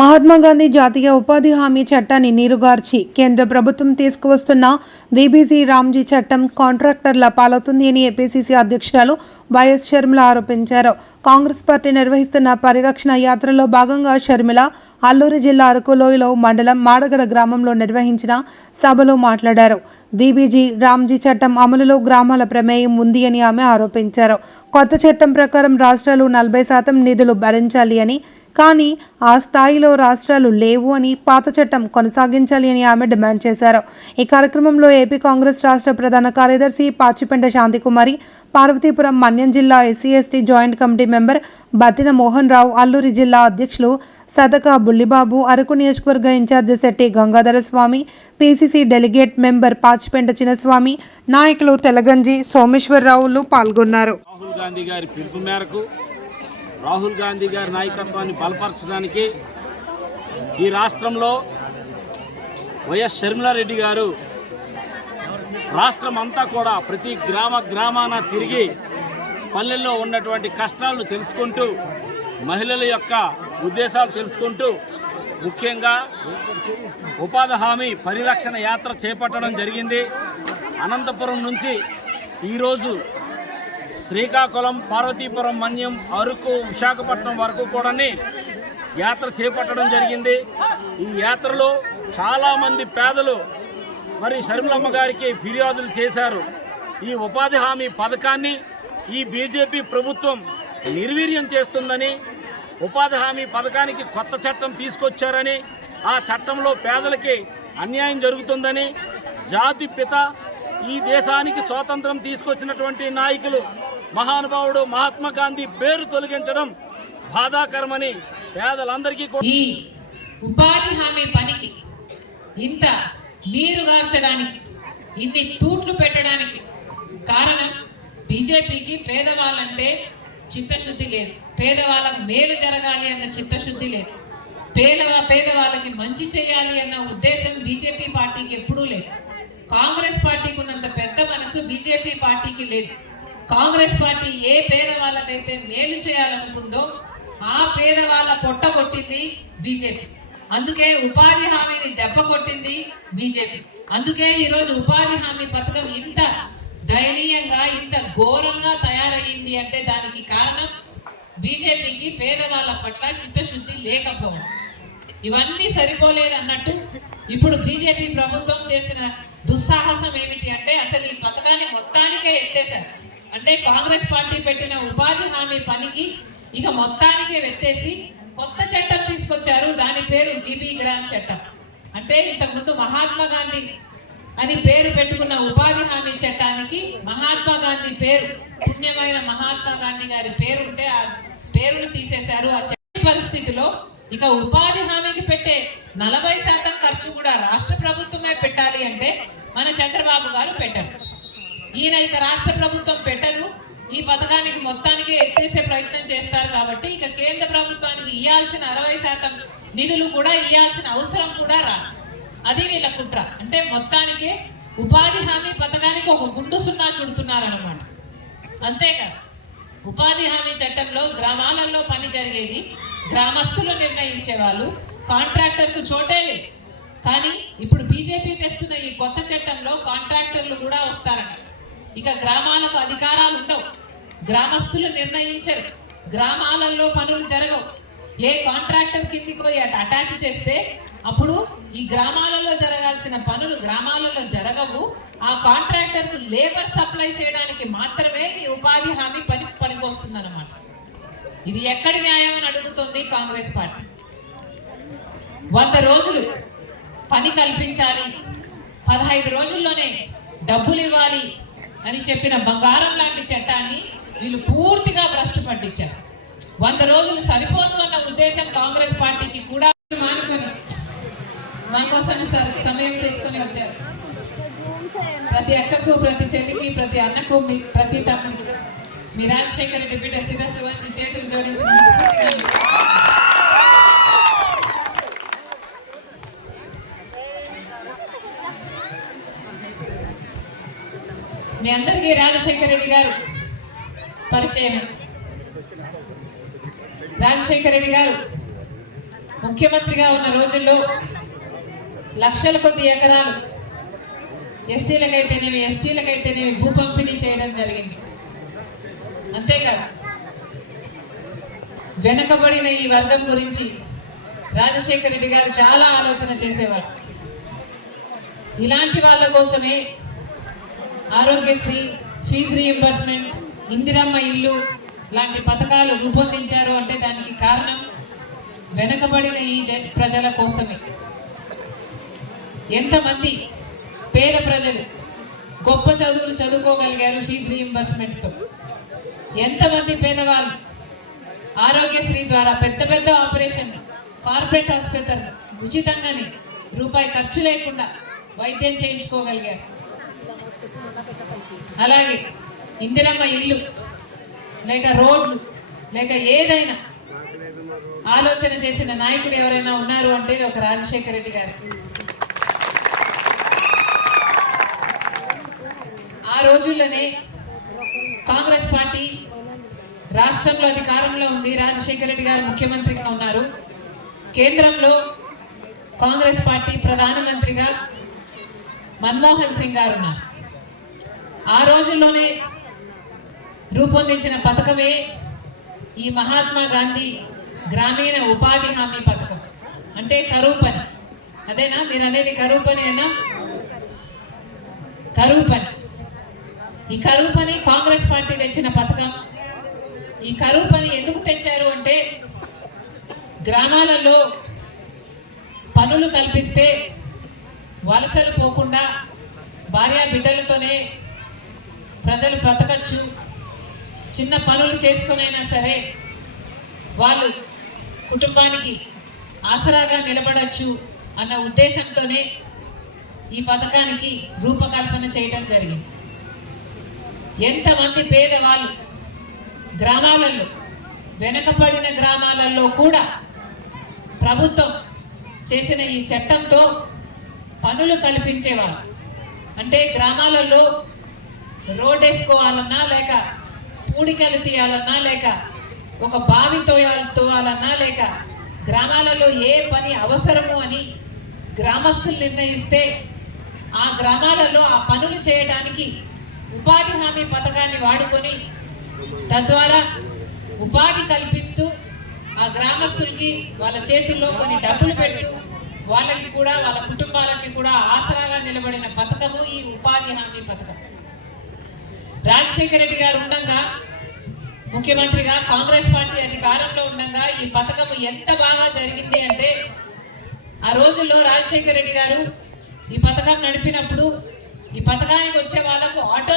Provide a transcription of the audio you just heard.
మహాత్మా గాంధీ జాతీయ ఉపాధి హామీ చట్టాన్ని నీరుగార్చి కేంద్ర ప్రభుత్వం తీసుకువస్తున్న వీబీజీ రామ్జీ చట్టం కాంట్రాక్టర్ల పాలవుతుంది అని ఏపీసీసీ అధ్యక్షురాలు వైఎస్ షర్మిల ఆరోపించారు. కాంగ్రెస్ పార్టీ నిర్వహిస్తున్న పరిరక్షణ యాత్రలో భాగంగా షర్మిల అల్లూరి జిల్లా అరకులోయలో మండలం మాడగడ గ్రామంలో నిర్వహించిన సభలో మాట్లాడారు. వీబీజీ రామ్జీ చట్టం అమలులో గ్రామాల ప్రమేయం ఉంది అని ఆమె ఆరోపించారు. కొత్త చట్టం ప్రకారం రాష్ట్రాలు 40% నిధులు భరించాలి అని, కానీ ఆ స్థాయిలో రాష్ట్రాలు లేవు అని, పాత చట్టం కొనసాగించాలి అని ఆమె డిమాండ్ చేశారు. ఈ కార్యక్రమంలో ఏపీ కాంగ్రెస్ రాష్ట్ర ప్రధాన కార్యదర్శి పాచిపెంట శాంతికుమారి, పార్వతీపురం మన్యం జిల్లా SC ST joint committee member Battina Mohan Rao, Alluri జిల్లా అధ్యక్షులు సదకా బుల్లిబాబు, అరకు నియోజకవర్గ in charge Shetty Gangadhara Swamy, PCC delegate member Pachipenta Chinnaswamy, నాయకులు తెలగంజి సోమేశ్వరరావులు పాల్గొన్నారు. రాహుల్ గాంధీ గారి నాయకత్వాన్ని బలపరచడానికి ఈ రాష్ట్రంలో వైఎస్ షర్మిలారెడ్డి గారు రాష్ట్రం అంతా కూడా ప్రతి గ్రామాన తిరిగి పల్లెల్లో ఉన్నటువంటి కష్టాలను తెలుసుకుంటూ, మహిళల యొక్క ఉద్దేశాలు తెలుసుకుంటూ, ముఖ్యంగా ఉపాధి హామీ పరిరక్షణ యాత్ర చేపట్టడం జరిగింది. అనంతపురం నుంచి ఈరోజు శ్రీకాకుళం, పార్వతీపురం, మన్యం, అరకు, విశాఖపట్నం వరకు కూడా యాత్ర చేపట్టడం జరిగింది. ఈ యాత్రలో చాలామంది పేదలు మరి షర్మిలమ్మ గారికి ఫిర్యాదులు చేశారు. ఈ ఉపాధి హామీ పథకాన్ని ఈ బీజేపీ ప్రభుత్వం నిర్వీర్యం చేస్తుందని, ఉపాధి హామీ పథకానికి కొత్త చట్టం తీసుకొచ్చారని, ఆ చట్టంలో పేదలకి అన్యాయం జరుగుతుందని, జాతి పిత ఈ దేశానికి స్వాతంత్రం తీసుకొచ్చినటువంటి నాయకులు మహానుభావుడు మహాత్మా గాంధీ పేరు తొలగించడం బాధాకరమని పేదలందరికీ ఈ ఉపాధి హామీ పనికి ఇంత నీరు గార్చడానికి, ఇన్ని తూట్లు పెట్టడానికి కారణం బీజేపీకి పేదవాళ్ళంటే చిత్తశుద్ధి లేదు. పేదవాళ్ళకు మేలు జరగాలి అన్న చిత్తశుద్ధి లేదు. పేదవాళ్ళకి మంచి చేయాలి అన్న ఉద్దేశం బీజేపీ పార్టీకి ఎప్పుడూ లేదు. కాంగ్రెస్ పార్టీకి ఉన్నంత పెద్ద మనసు బీజేపీ పార్టీకి లేదు. కాంగ్రెస్ పార్టీ ఏ పేదవాళ్ళకైతే మేలు చేయాలనుకుందో ఆ పేదవాళ్ళ పొట్ట కొట్టింది బీజేపీ. అందుకే ఉపాధి హామీని దెబ్బ కొట్టింది బీజేపీ. అందుకే ఈరోజు ఉపాధి హామీ పథకం ఇంత దయనీయంగా, ఇంత ఘోరంగా తయారయ్యింది అంటే దానికి కారణం బీజేపీకి పేదవాళ్ళ పట్ల చిత్తశుద్ధి లేకపోవడం. ఇవన్నీ సరిపోలేదు అన్నట్టు ఇప్పుడు బీజేపీ ప్రభుత్వం చేసిన దుస్సాహసం ఏమిటి అంటే అసలు ఈ పథకాన్ని మొత్తానికే ఎత్తేశారు. అంటే కాంగ్రెస్ పార్టీ పెట్టిన ఉపాధి హామీ పనికి ఇక మొత్తానికే వెత్తేసి కొత్త చట్టం తీసుకొచ్చారు. దాని పేరు వీబీ గ్రామ్ చట్టం. అంటే ఇంతకుముందు మహాత్మా గాంధీ అని పేరు పెట్టుకున్న ఉపాధి హామీ చట్టానికి మహాత్మా గాంధీ పేరు, పుణ్యమైన మహాత్మా గాంధీ గారి పేరు ఉంటే ఆ పేరును తీసేశారు. ఆ పరిస్థితిలో ఇక ఉపాధి హామీకి పెట్టే 40% ఖర్చు కూడా రాష్ట్ర ప్రభుత్వమే పెట్టాలి అంటే మన చంద్రబాబు గారు పెట్టరు. ఈయన ఇక రాష్ట్ర ప్రభుత్వం పెట్టదు, ఈ పథకానికి మొత్తానికి ఎత్తేసే ప్రయత్నం చేస్తారు. కాబట్టి ఇక కేంద్ర ప్రభుత్వానికి ఇవ్వాల్సిన 60% నిధులు కూడా ఇవ్వాల్సిన అవసరం కూడా రాదు. అది వీళ్ళ కుట్ర. అంటే మొత్తానికే ఉపాధి హామీ పథకానికి ఒక గుండు సున్నా చుడుతున్నారన్నమాట. అంతేకాదు ఉపాధి హామీ చట్టంలో గ్రామాలలో పని జరిగేది గ్రామస్తులు నిర్ణయించేవాళ్ళు, కాంట్రాక్టర్కు చోటే లేదు. కానీ ఇప్పుడు బీజేపీ తెస్తున్న ఈ కొత్త చట్టంలో కాంట్రాక్టర్లు కూడా వస్తారని, ఇక గ్రామాలకు అధికారాలు ఉండవు, గ్రామస్తులు నిర్ణయించరు, గ్రామాలలో పనులు జరగవు. ఏ కాంట్రాక్టర్ కిందికి పోయి అటాచ్ చేస్తే అప్పుడు ఈ గ్రామాలలో జరగాల్సిన పనులు గ్రామాలలో జరగవు. ఆ కాంట్రాక్టర్కు లేబర్ సప్లై చేయడానికి మాత్రమే ఈ ఉపాధి హామీ పనికి అన్నమాట. ఇది ఎక్కడి న్యాయం అని అడుగుతుంది కాంగ్రెస్ పార్టీ. 100 రోజులు పని కల్పించాలి, 15 రోజుల్లోనే డబ్బులు ఇవ్వాలి అని చెప్పిన బంగారం లాంటి చట్టాన్ని వీళ్ళు పూర్తిగా భ్రష్టు పట్టించారు. 100 రోజులు సరిపోదు అన్న ఉద్దేశం కాంగ్రెస్ పార్టీకి కూడా మానుకొని మా కోసం సమయం చేసుకొని వచ్చారు. ప్రతి అక్కకు, ప్రతి చెల్లికి, ప్రతి అన్నకు, ప్రతి తమ్ముడికి మీ రాజశేఖర రెడ్డి బిడ్డ శిరస్సు వచ్చి చేతులు జోడించి మీ అందరికీ రాజశేఖర రెడ్డి గారు పరిచయం. రాజశేఖర రెడ్డి గారు ముఖ్యమంత్రిగా ఉన్న రోజుల్లో లక్షల కొద్ది ఎకరాలు ఎస్సీలకైతేనేమి ఎస్టీలకైతేనేమి భూ పంపిణీ చేయడం జరిగింది. అంతేకాదు వెనుకబడిన ఈ వర్గం గురించి రాజశేఖర రెడ్డి గారు చాలా ఆలోచన చేసేవారు. ఇలాంటి వాళ్ళ కోసమే ఆరోగ్యశ్రీ, ఫీజు రీయింబర్స్మెంట్, ఇందిరమ్మ ఇల్లు లాంటి పథకాలు రూపొందించారు అంటే దానికి కారణం వెనుకబడిన ఈ ప్రజల కోసమే. ఎంతమంది పేద ప్రజలు గొప్ప చదువులు చదువుకోగలిగారు ఫీజు రీయింబర్స్మెంట్తో. ఎంతమంది పేదవాళ్ళు ఆరోగ్యశ్రీ ద్వారా పెద్ద పెద్ద ఆపరేషన్ కార్పొరేట్ హాస్పిటల్ ఉచితంగానే రూపాయి ఖర్చు లేకుండా వైద్యం చేయించుకోగలిగారు. అలాగే ఇందిరమ్మ ఇల్లు లేక రోడ్లు లేక ఏదైనా ఆలోచన చేసిన నాయకుడు ఎవరైనా ఉన్నారు అంటే ఒక రాజశేఖర రెడ్డి గారు. ఆ రోజుల్లోనే కాంగ్రెస్ పార్టీ రాష్ట్రంలో అధికారంలో ఉంది. రాజశేఖర రెడ్డి గారు ముఖ్యమంత్రిగా ఉన్నారు. కేంద్రంలో కాంగ్రెస్ పార్టీ ప్రధానమంత్రిగా మన్మోహన్ సింగ్ గారు ఉన్నారు. ఆ రోజుల్లోనే రూపొందించిన పథకమే ఈ మహాత్మా గాంధీ గ్రామీణ ఉపాధి హామీ పథకం. అంటే కరువు పని. అదేనా మీరు అనేది? కరువు పని అయినా? కరువు పని. ఈ కరువు పని కాంగ్రెస్ పార్టీ తెచ్చిన పథకం. ఈ కరువు పని ఎందుకు తెచ్చారు అంటే గ్రామాలలో పనులు కల్పిస్తే వలసలు పోకుండా భార్యా బిడ్డలతోనే ప్రజలు బ్రతకచ్చు, చిన్న పనులు చేసుకునైనా సరే వాళ్ళు కుటుంబానికి ఆసరాగా నిలబడచ్చు అన్న ఉద్దేశంతోనే ఈ పథకానికి రూపకల్పన చేయడం జరిగింది. ఎంతమంది పేదవాళ్ళు గ్రామాలలో, వెనుకబడిన గ్రామాలలో కూడా ప్రభుత్వం చేసిన ఈ చట్టంతో పనులు కల్పించేవాళ్ళు. అంటే గ్రామాలలో రోడ్ వేసుకోవాలన్నా, లేక పూడికలు తీయాలన్నా, లేక ఒక బావి తోయాలన్నా, లేక గ్రామాలలో ఏ పని అవసరము అని గ్రామస్తులు నిర్ణయిస్తే ఆ గ్రామాలలో ఆ పనులు చేయడానికి ఉపాధి హామీ పథకాన్ని వాడుకొని తద్వారా ఉపాధి కల్పిస్తూ ఆ గ్రామస్తులకి వాళ్ళ చేతుల్లో కొన్ని డబ్బులు పెడుతూ వాళ్ళకి కూడా వాళ్ళ కుటుంబాలకి కూడా ఆసరాగా నిలబడిన పథకము ఈ ఉపాధి హామీ పథకం. రాజశేఖర రెడ్డి గారు ఉండగా ముఖ్యమంత్రిగా, కాంగ్రెస్ పార్టీ అధికారంలో ఉండగా ఈ పథకం ఎంత బాగా జరిగింది అంటే ఆ రోజుల్లో రాజశేఖర రెడ్డి గారు ఈ పథకం నడిపినప్పుడు ఈ పథకానికి వచ్చే వాళ్ళకు ఆటో